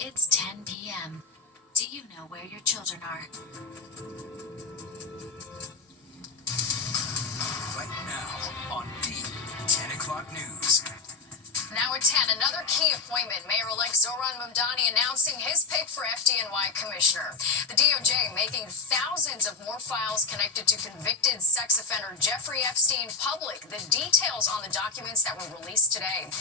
It's 10 p.m. Do you know where your children are? Right now on the 10 o'clock news. Now at 10, another key appointment. Mayor-elect Zohran Mamdani announcing his pick for FDNY commissioner. The DOJ making thousands of more files connected to convicted sex offender Jeffrey Epstein public. The details on the documents that were released today.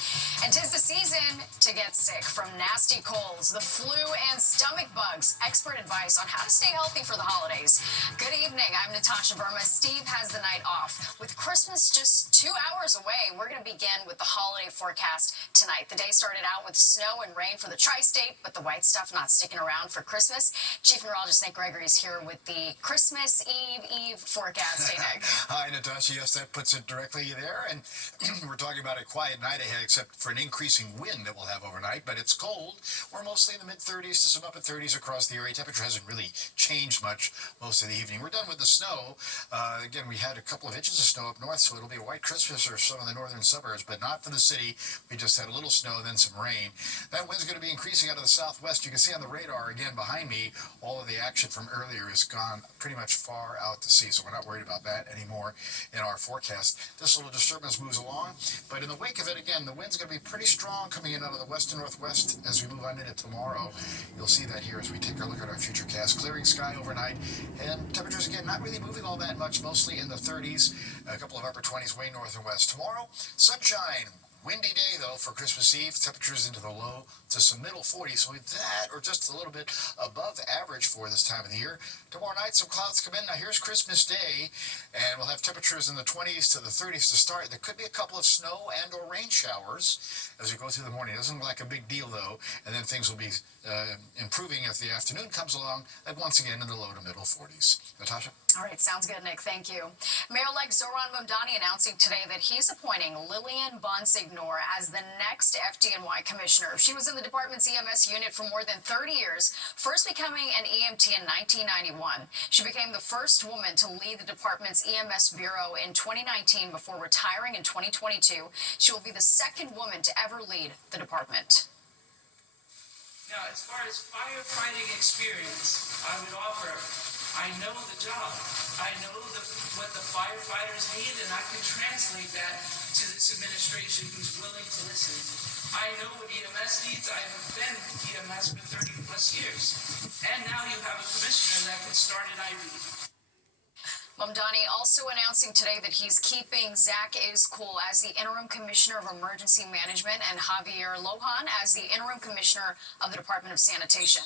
And 'tis the season to get sick, from nasty colds, the flu, and stomach bugs. Expert advice on how to stay healthy for the holidays. Good evening. I'm Natasha Verma. Steve has the night off. With Christmas just 2 hours away, we're going to begin with the holiday forecast tonight. The day started out with snow and rain for the tri-state, but the white stuff not sticking around for Christmas. Chief Meteorologist Nick Gregory is here with the Christmas Eve forecast. Hey, Nick. Hi, Natasha. Yes, that puts it directly there. And we're talking about a quiet night ahead, except for an increasing wind that we'll have overnight. But it's cold. We're mostly in the mid-30s to some upper 30s across the area. Temperature hasn't really changed much most of the evening. We're done with the snow. Again, we had a couple of inches of snow up north, so it'll be a white Christmas for some of the northern suburbs, but not for the city. We just had a little snow, then some rain. That wind's going to be increasing out of the southwest. You can see on the radar, again, behind me, all of the action from earlier is gone pretty much far out to sea, so we're not worried about that anymore in our forecast. This little disturbance moves along, but in the wake of it, again, the wind's going to be pretty strong coming in out of the west and northwest as we move on into tomorrow. You'll see that here as we take a look at our future cast. Clearing sky overnight, and temperatures, again, not really moving all that much, mostly in the 30s, a couple of upper 20s way north and west. Tomorrow, sunshine. Windy day, though, for Christmas Eve. Temperatures into the low to some middle 40s. So with that, or just a little bit above average for this time of the year. Tomorrow night, some clouds come in. Now, here's Christmas Day, and we'll have temperatures in the 20s to the 30s to start. There could be a couple of snow and or rain showers as we go through the morning. It doesn't look like a big deal, though, and then things will be improving as the afternoon comes along, and once again in the low to middle 40s. Natasha? All right, sounds good, Nick. Thank you. Mayor-elect Zohran Mamdani announcing today that he's appointing Lillian Bonsignor as the next FDNY commissioner. She was in the department's EMS unit for more than 30 years, first becoming an EMT in 1991. She became the first woman to lead the department's EMS bureau in 2019 before retiring in 2022. She will be the second woman to ever lead the department. Now, as far as firefighting experience, I would offer, I know the job. I know what the firefighters need, and I can translate that to this administration who's willing to listen. I know what EMS needs. I have been EMS for 30 plus years. And now you have a commissioner that can start an IV. Mamdani also announcing today that he's keeping Zach Iscool as the interim commissioner of emergency management and Javier Lohan as the interim commissioner of the Department of Sanitation.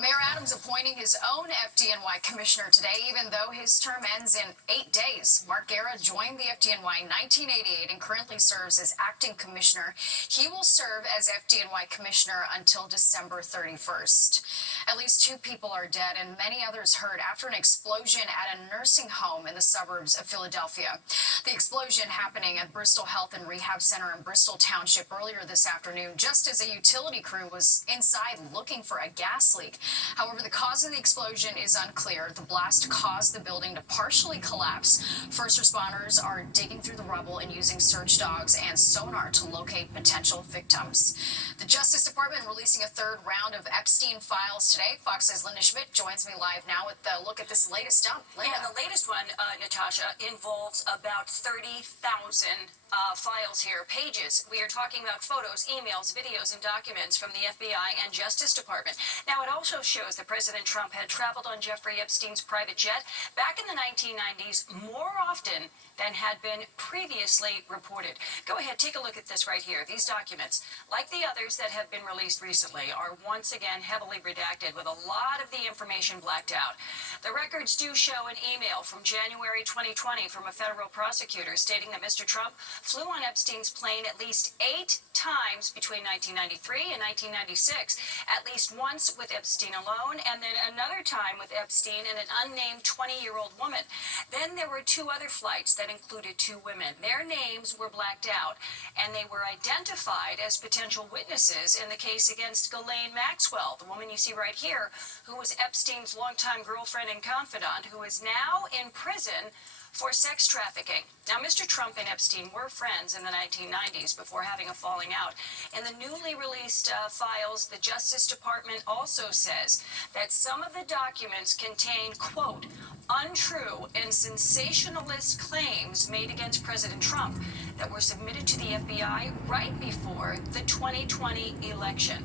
Mayor Adams appointing his own FDNY commissioner today, even though his term ends in 8 days. Mark Guerra joined the FDNY in 1988 and currently serves as acting commissioner. He will serve as FDNY commissioner until December 31st. At least 2 people are dead and many others hurt after an explosion at a nursing home in the suburbs of Philadelphia. The explosion happening at Bristol Health and Rehab Center in Bristol Township earlier this afternoon, just as a utility crew was inside looking for a gas leak. However, the cause of the explosion is unclear. The blast caused the building to partially collapse. First responders are digging through the rubble and using search dogs and sonar to locate potential victims. The Justice Department releasing a third round of Epstein files today. Fox's Linda Schmidt joins me live now with a look at this latest dump. Linda. And the latest one, Natasha, involves about 30,000 files here, pages. We are talking about photos, emails, videos, and documents from the FBI and Justice Department. Now, it also shows that President Trump had traveled on Jeffrey Epstein's private jet back in the 1990s more often than had been previously reported. Go ahead, take a look at this right here. These documents, like the others that have been released recently, are once again heavily redacted with a lot of the information blacked out. The records do show an email from January 2020 from a federal prosecutor stating that Mr. Trump flew on Epstein's plane at least 8 times between 1993 and 1996, at least once with Epstein alone, and then another time with Epstein and an unnamed 20-year-old woman. Then there were 2 other flights that included 2 women. Their names were blacked out, and they were identified as potential witnesses in the case against Ghislaine Maxwell, the woman you see right here, who was Epstein's longtime girlfriend and confidant, who is now in prison for sex trafficking. Now, Mr. Trump and Epstein were friends in the 1990s before having a falling out. In the newly released files, the Justice Department also says that some of the documents contain, quote, untrue and sensationalist claims made against President Trump that were submitted to the FBI right before the 2020 election.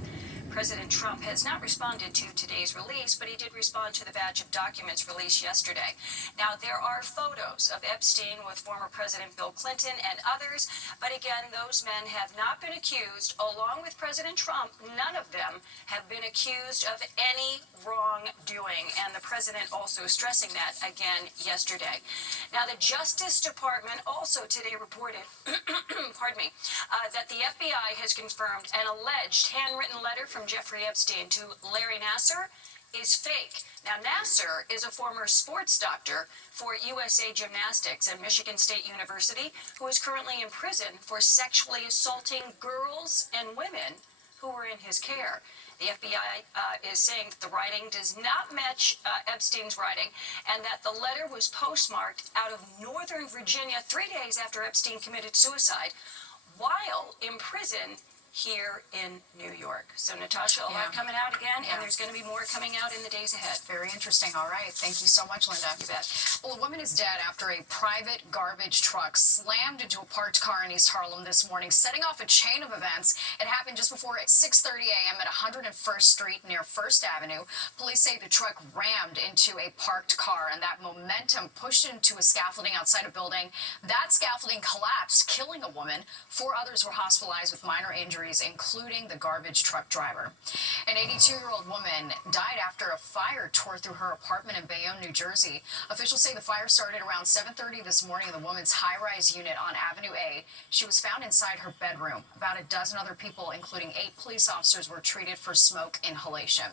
President Trump has not responded to today's release, but he did respond to the batch of documents released yesterday. Now, there are photos of Epstein with former President Bill Clinton and others, but again, those men have not been accused, along with President Trump. None of them have been accused of any wrongdoing, and the president also stressing that again yesterday. Now, the Justice Department also today reported, pardon me, that the FBI has confirmed an alleged handwritten letter from Jeffrey Epstein to Larry Nassar is fake. Now, Nassar is a former sports doctor for USA Gymnastics at Michigan State University who is currently in prison for sexually assaulting girls and women who were in his care. The FBI is saying that the writing does not match Epstein's writing and that the letter was postmarked out of Northern Virginia 3 days after Epstein committed suicide while in prison here in New York. So, Natasha, a lot coming out again, and there's going to be more coming out in the days ahead. Very interesting. All right. Thank you so much, Linda. You bet. Well, a woman is dead after a private garbage truck slammed into a parked car in East Harlem this morning, setting off a chain of events. It happened just before 6:30 a.m. at 101st Street near First Avenue. Police say the truck rammed into a parked car, and that momentum pushed it into a scaffolding outside a building. That scaffolding collapsed, killing a woman. 4 others were hospitalized with minor injuries, including the garbage truck driver. An 82-year-old woman died after a fire tore through her apartment in Bayonne, New Jersey. Officials say the fire started around 7:30 this morning in the woman's high-rise unit on Avenue A. She was found inside her bedroom. About a dozen other people, including 8 police officers, were treated for smoke inhalation.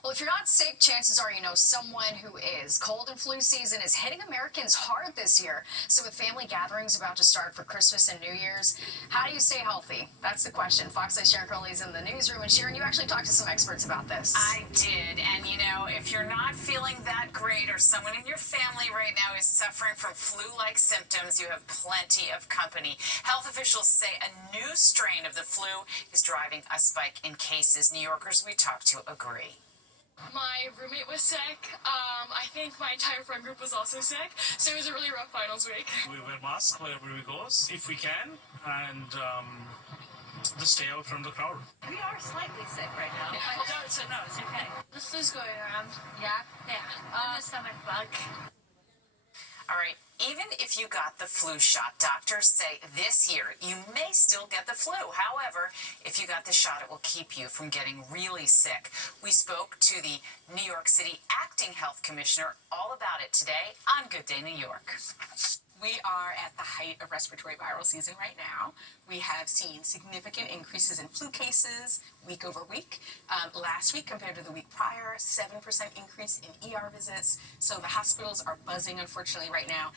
Well, if you're not sick, chances are you know someone who is. Cold and flu season is hitting Americans hard this year. So with family gatherings about to start for Christmas and New Year's, how do you stay healthy? That's the question. Fox 8's Sharon Crowley is in the newsroom. And Sharon, you actually talked to some experts about this. I did. And, you know, if you're not feeling that great or someone in your family right now is suffering from flu-like symptoms, you have plenty of company. Health officials say a new strain of the flu is driving a spike in cases. New Yorkers we talked to agree. My roommate was sick. I think my entire friend group was also sick, so it was a really rough finals week. We wear masks wherever we go, if we can, and just stay out from the crowd. We are slightly sick right now. No, it's okay. The flu's going around. Yeah? Yeah. And the stomach bug. All right, even if you got the flu shot, doctors say this year you may still get the flu. However, if you got the shot, it will keep you from getting really sick. We spoke to the New York City acting health commissioner all about it today on Good Day New York. We are at the height of respiratory viral season right now. We have seen significant increases in flu cases week over week. Last week compared to the week prior, 7% increase in ER visits. So the hospitals are buzzing, unfortunately, right now.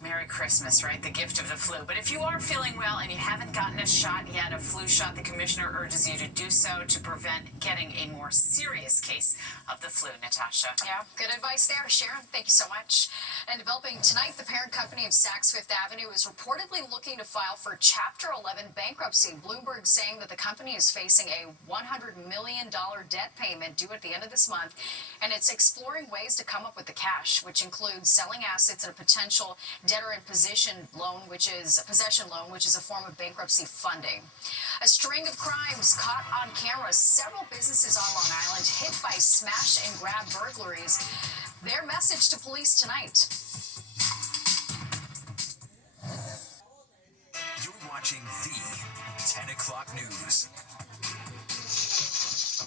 Merry Christmas, right? The gift of the flu. But if you are feeling well and you haven't gotten a shot yet, a flu shot, the commissioner urges you to do so to prevent getting a more serious case of the flu. Natasha. Yeah, good advice there, Sharon. Thank you so much. And developing tonight, the parent company of Saks Fifth Avenue is reportedly looking to file for Chapter 11 bankruptcy. Bloomberg saying that the company is facing a $100 million debt payment due at the end of this month, and it's exploring ways to come up with the cash, which includes selling assets and a potential debtor in possession loan, which is a form of bankruptcy funding. A string of crimes caught on camera. Several businesses on Long Island hit by smash and grab burglaries. Their message to police tonight. You're watching the 10 o'clock news.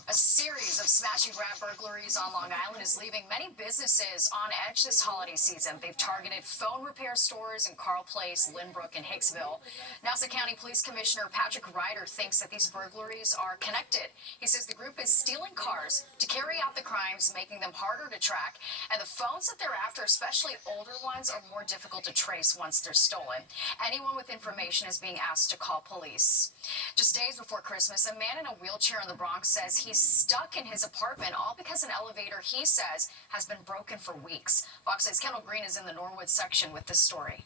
A series of smash and grab burglaries on Long Island is leaving many businesses on edge this holiday season. They've targeted phone repair stores in Carl Place, Lynbrook, and Hicksville. Nassau County Police Commissioner Patrick Ryder thinks that these burglaries are connected. He says the group is stealing cars to carry out the crimes, making them harder to track, and the phones that they're after, especially older ones, are more difficult to trace once they're stolen. Anyone with information is being asked to call police. Just days before Christmas, a man in a wheelchair in the Bronx says he's stuck in his apartment, all because an elevator, he says, has been broken for weeks. Fox 6's Kendall Green is in the Norwood section with this story.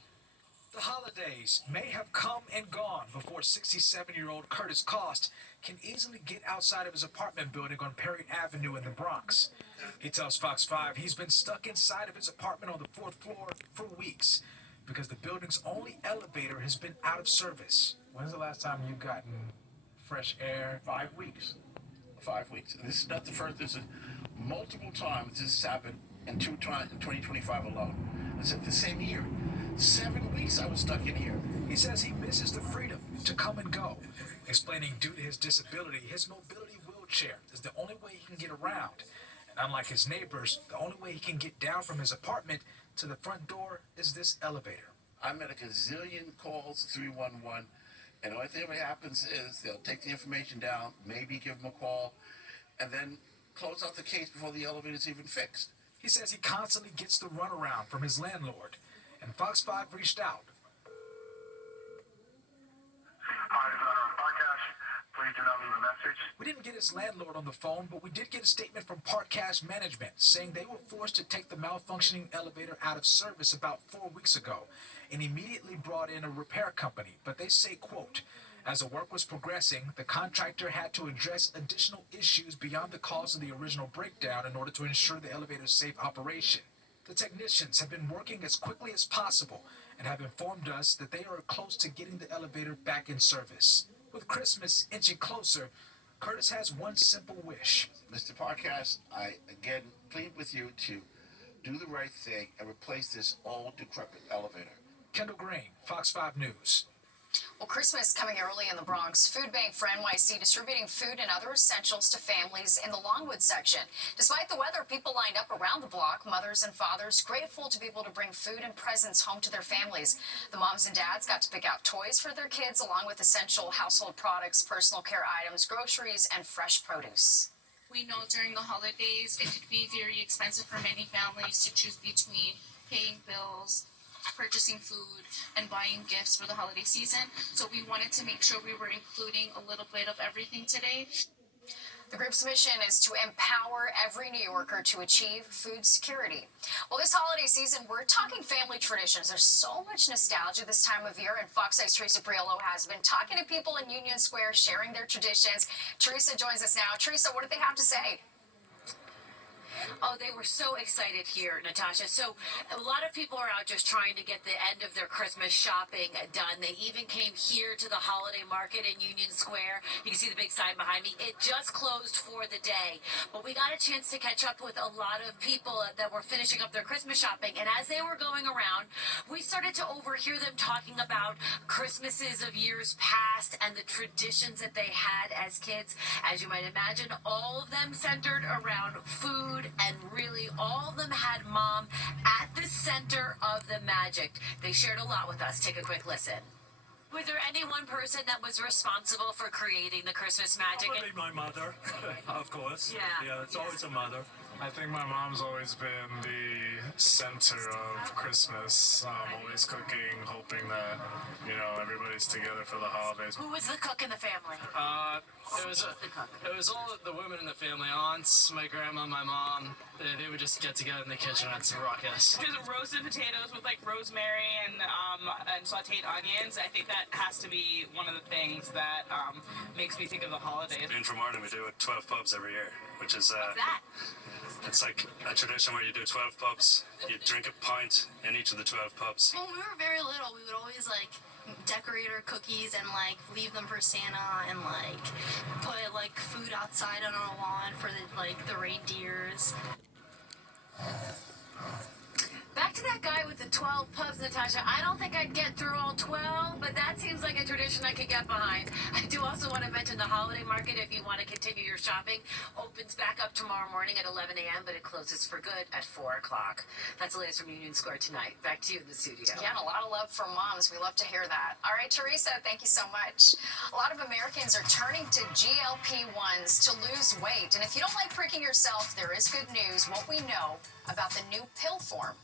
The holidays may have come and gone before 67-year-old Curtis Cost can easily get outside of his apartment building on Perry Avenue in the Bronx. He tells Fox 5 he's been stuck inside of his apartment on the 4th floor for weeks because the building's only elevator has been out of service. When's the last time you've gotten fresh air? 5 weeks. 5 weeks. This is not the first. This is multiple times. This has happened in 2025 alone. It's at the same year. 7 weeks I was stuck in here. He says he misses the freedom to come and go, explaining due to his disability, his mobility wheelchair is the only way he can get around. And unlike his neighbors, the only way he can get down from his apartment to the front door is this elevator. I made a gazillion calls to 311, and the only thing that happens is they'll take the information down, maybe give them a call, and then close out the case before the elevator's even fixed. He says he constantly gets the runaround from his landlord, and Fox 5 reached out. Hi, this is Podcast. Please do not leave a message. We didn't get his landlord on the phone, but we did get a statement from Park Cash Management saying they were forced to take the malfunctioning elevator out of service about 4 weeks ago and immediately brought in a repair company. But they say, quote, as the work was progressing, the contractor had to address additional issues beyond the cause of the original breakdown in order to ensure the elevator's safe operation. The technicians have been working as quickly as possible and have informed us that they are close to getting the elevator back in service. With Christmas inching closer, Curtis has one simple wish. Mr. Podcast, I again plead with you to do the right thing and replace this old decrepit elevator. Kendall Green, Fox 5 News. Well, Christmas coming early in the Bronx. Food Bank for NYC distributing food and other essentials to families in the Longwood section. Despite the weather, people lined up around the block, mothers and fathers grateful to be able to bring food and presents home to their families. The moms and dads got to pick out toys for their kids along with essential household products, personal care items, groceries, and fresh produce. We know during the holidays it could be very expensive for many families to choose between paying bills, purchasing food, and buying gifts for the holiday season. So we wanted to make sure we were including a little bit of everything today. The group's mission is to empower every New Yorker to achieve food security. Well, this holiday season, we're talking family traditions. There's so much nostalgia this time of year, and Fox 6's Teresa Briello has been talking to people in Union Square, sharing their traditions. Teresa joins us now. Teresa, what do they have to say? Oh, they were so excited here, Natasha. So a lot of people are out just trying to get the end of their Christmas shopping done. They even came here to the holiday market in Union Square. You can see the big sign behind me. It just closed for the day. But we got a chance to catch up with a lot of people that were finishing up their Christmas shopping. And as they were going around, we started to overhear them talking about Christmases of years past and the traditions that they had as kids. As you might imagine, all of them centered around food, and really all of them had mom at the center of the magic. They shared a lot with us. Take a quick listen. Was there any one person that was responsible for creating the Christmas magic? Probably my mother, of course. Yeah. It's always a mother. I think my mom's always been the center of Christmas, always cooking, hoping that, everybody's together for the holidays. Who was the cook in the family? It was all the women in the family, aunts, my grandma, my mom. They would just get together in the kitchen and it's a ruckus. Just roasted potatoes with like rosemary and sauteed onions. I think that has to be one of the things that makes me think of the holidays. In Vermont, we do 12 pubs every year, which is What's that? It's like a tradition where you do 12 pubs. You drink a pint in each of the 12 pubs. When we were very little, we would always decorate our cookies and leave them for Santa and put food outside on our lawn for the reindeers. Back to that guy with the 12 pubs, Natasha. I don't think I'd get through all 12, but that seems like a tradition I could get behind. I do also want to mention the holiday market, if you want to continue your shopping, opens back up tomorrow morning at 11 a.m., but it closes for good at 4 o'clock. That's the latest from Union Square tonight. Back to you in the studio. Yeah, and a lot of love from moms. We love to hear that. All right, Teresa, thank you so much. A lot of Americans are turning to GLP-1s to lose weight. And if you don't like pricking yourself, there is good news. What we know about the new pill form.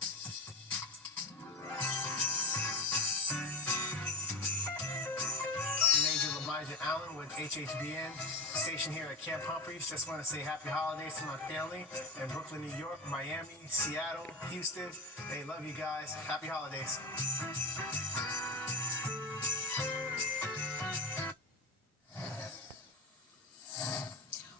Major Elijah Allen with HHBN, station here at Camp Humphreys. Just want to say happy holidays to my family in Brooklyn, New York, Miami, Seattle, Houston. They love you guys. Happy holidays.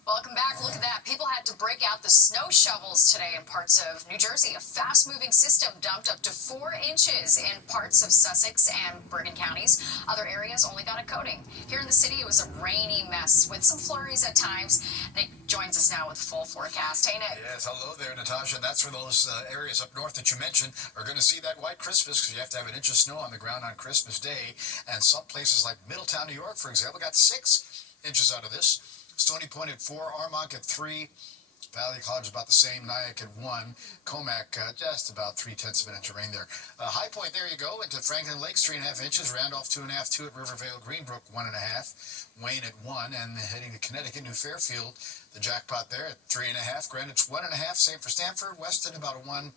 Welcome back. Look at that. People had to break out the snow shovels today in parts of New Jersey. A fast-moving system dumped up to 4 inches in parts of Sussex and Bergen counties. Other areas only got a coating. Here in the city, it was a rainy mess with some flurries at times. Nick joins us now with a full forecast. Hey, Nick. Yes, hello there, Natasha. That's where those areas up north that you mentioned are going to see that white Christmas because you have to have an inch of snow on the ground on Christmas Day. And some places like Middletown, New York, for example, got 6 inches out of this. Stony Point at 4, Armonk at 3, Valley College about the same, Nyack at 1, Comac just about 0.3 of an inch of rain there. High Point, there you go, into Franklin Lakes 3.5 inches, Randolph 2.5, 2 at Rivervale, Greenbrook 1.5, Wayne at 1, and heading to Connecticut, New Fairfield, the jackpot there at 3.5, Greenwich 1.5, same for Stamford, Weston about a 1,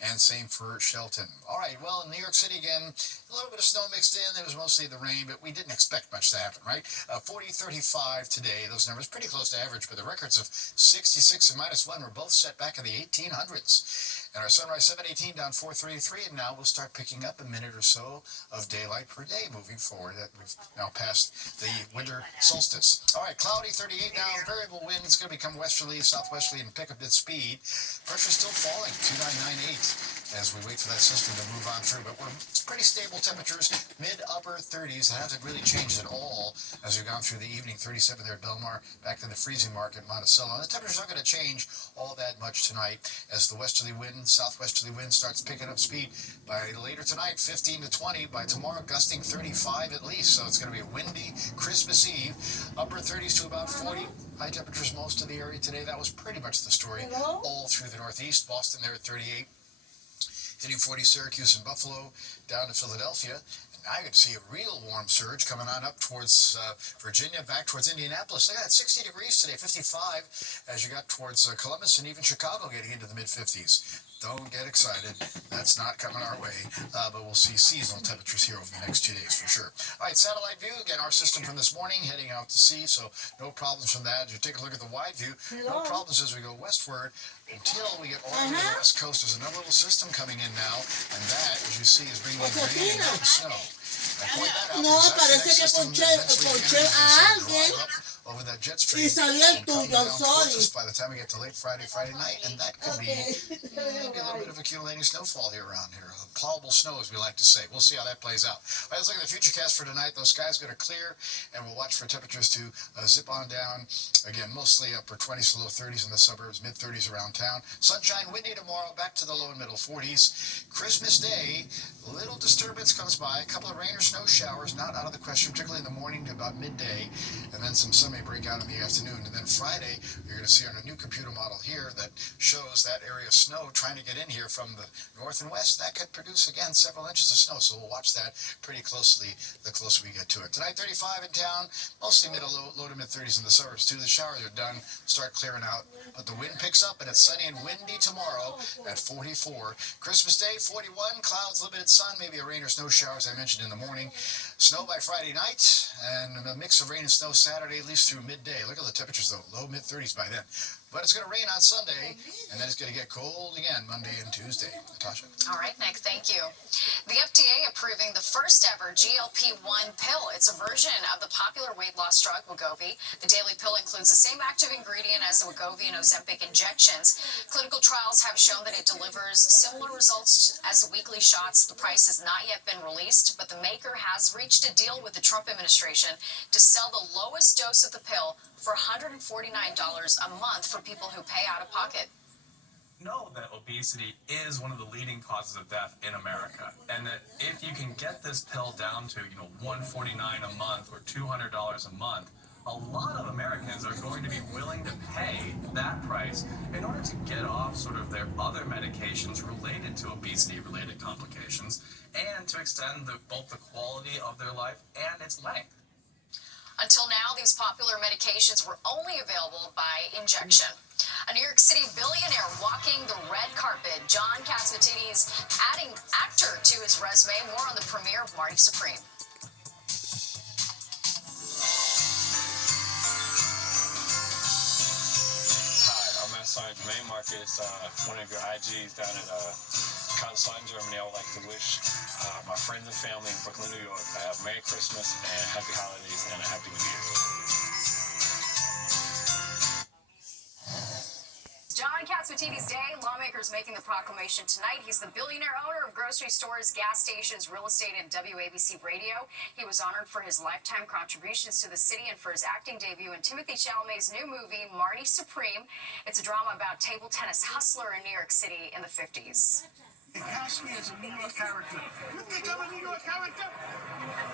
and same for Shelton. All right, well, in New York City again, a little bit of snow mixed in. It was mostly the rain, but we didn't expect much to happen, right? 40-35 today. Those numbers pretty close to average, but the records of 66 and -1 were both set back in the 1800s. And our sunrise 7:18 down 4:33, and now we'll start picking up a minute or so of daylight per day moving forward. We've now passed the winter solstice. All right, cloudy 38 now, variable winds going to become westerly, southwesterly, and pick up its speed. Pressure still falling, 2998, as we wait for that system to move on through. But it's pretty stable temperatures, mid-upper 30s. It hasn't really changed at all as we've gone through the evening. 37 there at Belmar, back to the freezing mark at Monticello. And the temperatures aren't going to change all that much tonight as the westerly wind, southwesterly wind starts picking up speed by later tonight, 15 to 20. By tomorrow, gusting 35 at least. So it's going to be a windy Christmas Eve. Upper 30s to about 40. High temperatures most of the area today. That was pretty much the story all through the Northeast. Boston there at 38. Hitting 40, Syracuse and Buffalo, down to Philadelphia. And now you can see a real warm surge coming on up towards Virginia, back towards Indianapolis. Look at that, 60 degrees today, 55 as you got towards Columbus and even Chicago getting into the mid-50s. Don't get excited. That's not coming our way. But we'll see seasonal temperatures here over the next 2 days for sure. All right, satellite view. Again, our system from this morning heading out to sea, so no problems from that. As you take a look at the wide view, no problems as we go westward until we get all the way to the west coast. There's another little system coming in now, and that, as you see, is bringing in rain and snow. No, parece que ponché a alguien over that jet stream y salió el tuyo, sorry. by the time we get to late Friday night, and that could be maybe a little bit of accumulating snowfall here around here. Plowable snow, as we like to say. We'll see how that plays out. All right, let's look at the futurecast for tonight. Those skies going to clear, and we'll watch for temperatures to zip on down. Again, mostly upper 20s to low 30s in the suburbs, mid 30s around town. Sunshine, windy tomorrow, back to the low and middle 40s. Christmas Day, a little disturbance comes by. A couple of rain or snow showers, not out of the question, particularly in the morning to about midday, and then some sun may break out in the afternoon. And then Friday, you're going to see on a new computer model here that shows that area of snow trying to get in here from the north and west. That could produce, again, several inches of snow, so we'll watch that pretty closely the closer we get to it. Tonight, 35 in town, mostly low to mid 30s in the suburbs too. The showers are done, start clearing out, but the wind picks up, and it's sunny and windy tomorrow at 44. Christmas Day, 41, clouds, limited sun, maybe a rain or snow shower, as I mentioned in the morning. Snow by Friday night, and a mix of rain and snow Saturday, at least through midday. Look at the temperatures, though, low mid 30s by then. But it's going to rain on Sunday, and then it's going to get cold again Monday and Tuesday. Natasha? All right, Nick, thank you. The FDA approving the first ever GLP-1 pill. It's a version of the popular weight loss drug Wegovy. The daily pill includes the same active ingredient as the Wegovy and Ozempic injections. Clinical trials have shown that it delivers similar results as the weekly shots. The price has not yet been released, but the maker has reached a deal with the Trump administration to sell the lowest dose of the pill for $149 a month for people who pay out of pocket. Know that obesity is one of the leading causes of death in America, and that if you can get this pill down to $149 a month or $200 a month, a lot of Americans are going to be willing to pay that price in order to get off sort of their other medications related to obesity-related complications and to extend both the quality of their life and its length. Until now, these popular medications were only available by injection. A New York City billionaire walking the red carpet. John Catsimatidis adding actor to his resume. More on the premiere of Marty Supreme. Marcus, one of your IGs down at Karlsruhe, Germany. I would like to wish my friends and family in Brooklyn, New York, a Merry Christmas and Happy Holidays and a Happy New Year. John Catsimatidis Day, lawmakers making the proclamation tonight. He's the billionaire owner of grocery stores, gas stations, real estate, and WABC Radio. He was honored for his lifetime contributions to the city and for his acting debut in Timothy Chalamet's new movie, Marty Supreme. It's a drama about table tennis hustler in New York City in the 50s. They cast me as a New York character. You think I'm a New York character?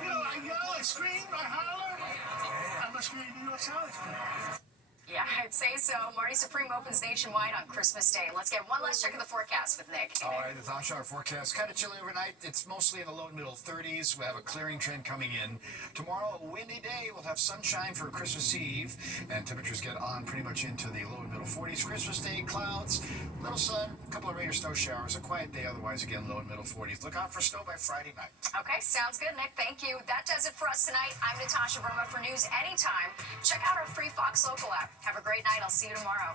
You know, I yell, I scream, I holler. I must be a New York character. Yeah, I'd say so. Marty Supreme opens nationwide on Christmas Day. Let's get one last check of the forecast with Nick. All right, Natasha, our forecast kind of chilly overnight. It's mostly in the low and middle 30s. We have a clearing trend coming in. Tomorrow, a windy day. We'll have sunshine for Christmas Eve, and temperatures get on pretty much into the low and middle 40s. Christmas Day, clouds, little sun, a couple of rain or snow showers. A quiet day, otherwise, again, low and middle 40s. Look out for snow by Friday night. Okay, sounds good, Nick. Thank you. That does it for us tonight. I'm Natasha Verma for News Anytime. Check out our free Fox Local app. Have a great night. I'll see you tomorrow.